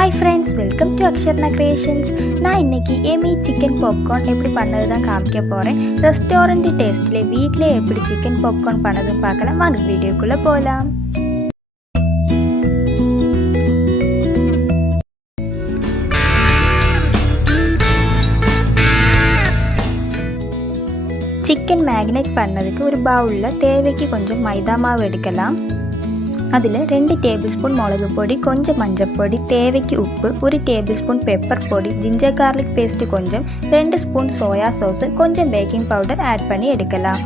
Hi friends, welcome to Aksharna Creations. நான் இன்னைக்கு Amy chicken popcorn எப்படி பண்ணது தான் காமிக்க போகிறேன். ரெஸ்டாரண்ட் டேஸ்ட்ல வீட்டில் எப்படி சிக்கன் பாப்கார்ன் பண்ணதுன்னு பார்க்கலாம். வாங்க வீடியோக்குள்ளே போகலாம். சிக்கன் மேரினேட் பண்ணதுக்கு ஒரு பவுலில் தேவைக்கு கொஞ்சம் மைதா மாவு எடுக்கலாம். அதில் 2 டேபிள் ஸ்பூன் மிளகு பொடி, கொஞ்சம் மஞ்சள் பொடி, தேவைக்கு உப்பு, 1 டேபிள் ஸ்பூன் பெப்பர் பொடி, ஜிஞ்சர் கார்லிக் பேஸ்ட்டு கொஞ்சம், 2 ஸ்பூன் சோயா சாஸ், கொஞ்சம் பேக்கிங் பவுடர் ஆட் பண்ணி எடுக்கலாம்.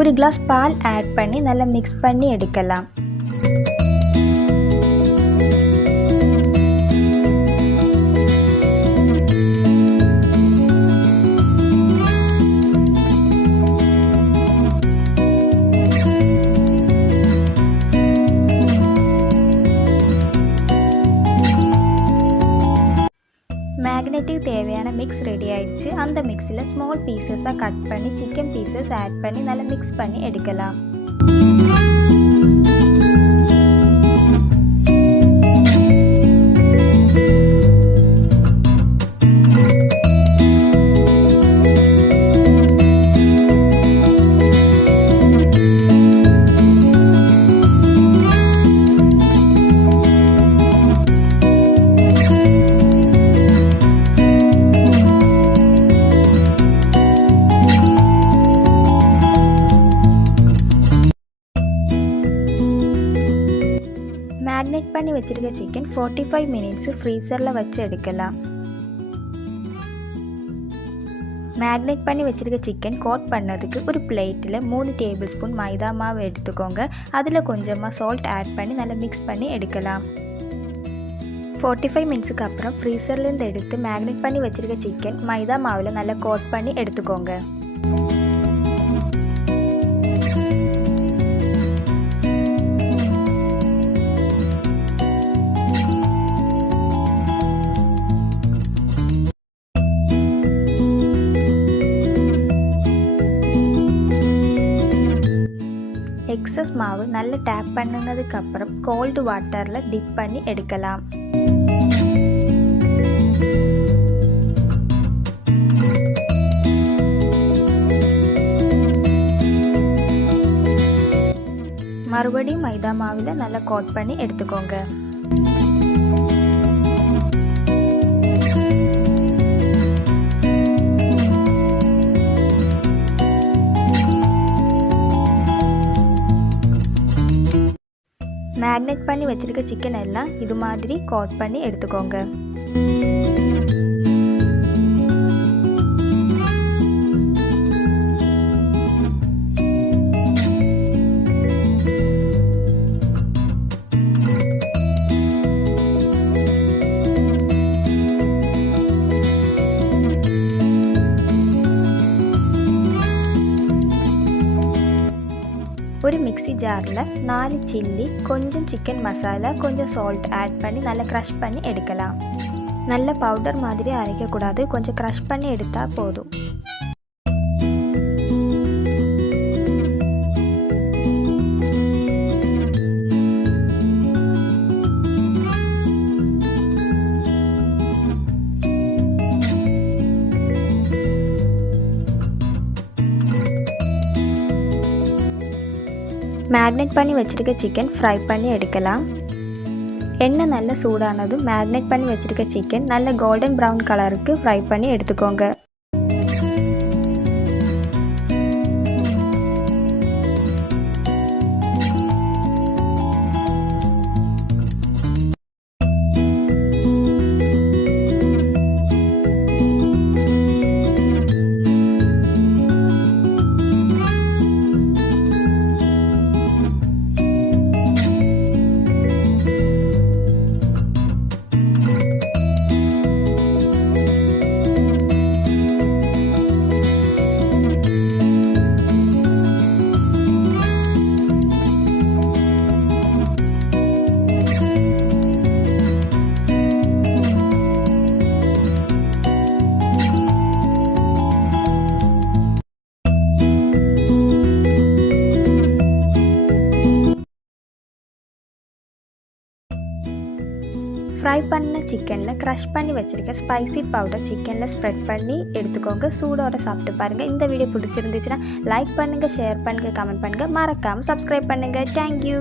ஒரு கிளாஸ் பால் ஆட் பண்ணி நல்லா மிக்ஸ் பண்ணி எடுக்கலாம். மேக்னெட்டுக்கு தேவையான மிக்ஸ் ரெடி ஆயிடுச்சு. அந்த மிக்ஸில் ஸ்மால் பீசஸாக கட் பண்ணி சிக்கன் பீசஸ் ஆட் பண்ணி நல்லா மிக்ஸ் பண்ணி எடுக்கலாம். மேரினேட் பண்ணி வச்சிருக்க சிக்கன் 45 மினிட்ஸ் ஃப்ரீசரில் வச்சு எடுக்கலாம். மேரினேட் பண்ணி வச்சிருக்க சிக்கன் கோட் பண்ணதுக்கு ஒரு பிளேட்டில் 3 டேபிள் ஸ்பூன் மைதா மாவு எடுத்துக்கோங்க. அதில் கொஞ்சமாக சால்ட் ஆட் பண்ணி நல்லா மிக்ஸ் பண்ணி எடுக்கலாம். 45 மினிட்ஸுக்கு அப்புறம் ஃப்ரீசர்லேருந்து எடுத்து மேரினேட் பண்ணி வச்சிருக்க சிக்கன் மைதா மாவில் நல்லா கோட் பண்ணி எடுத்துக்கோங்க. எக்ஸஸ் மாவு நல்லா டேப் பண்ணதுக்கப்புறம் கோல்டு வாட்டரில் டிப் பண்ணி எடுக்கலாம். மறுபடியும் மைதா மாவில் நல்லா கோட் பண்ணி எடுத்துக்கோங்க. மேரினேட் பண்ணி வச்சிருக்க சிக்கன் எல்லாம் இது மாதிரி கோட் பண்ணி எடுத்துக்கோங்க. ஒரு மிக்ஸி ஜாரில் 4 சில்லி, கொஞ்சம் சிக்கன் மசாலா, கொஞ்சம் சால்ட் ஆட் பண்ணி நல்லா க்ரஷ் பண்ணி எடுக்கலாம். நல்ல பவுடர் மாதிரி அரைக்கக்கூடாது, கொஞ்சம் க்ரஷ் பண்ணி எடுத்தால் போதும். மேரினேட் பண்ணி வச்சுருக்க சிக்கன் ஃப்ரை பண்ணி எடுக்கலாம். எண்ணெய் நல்லா சூடானதும் மேரினேட் பண்ணி வச்சுருக்க சிக்கன் நல்ல கோல்டன் ப்ரௌன் கலருக்கு ஃப்ரை பண்ணி எடுத்துக்கோங்க. ஃப்ரை பண்ண சிக்கனில் க்ரஷ் பண்ணி வச்சுருக்க ஸ்பைசி பவுடர் சிக்கனில் ஸ்ப்ரெட் பண்ணி எடுத்துக்கோங்க. சூடோடு சாப்பிட்டு பாருங்கள். இந்த வீடியோ பிடிச்சிருந்துச்சுன்னா லைக் பண்ணுங்கள், ஷேர் பண்ணுங்கள், கமெண்ட் பண்ணுங்கள், மறக்காமல் சப்ஸ்கிரைப் பண்ணுங்கள். தேங்க்யூ.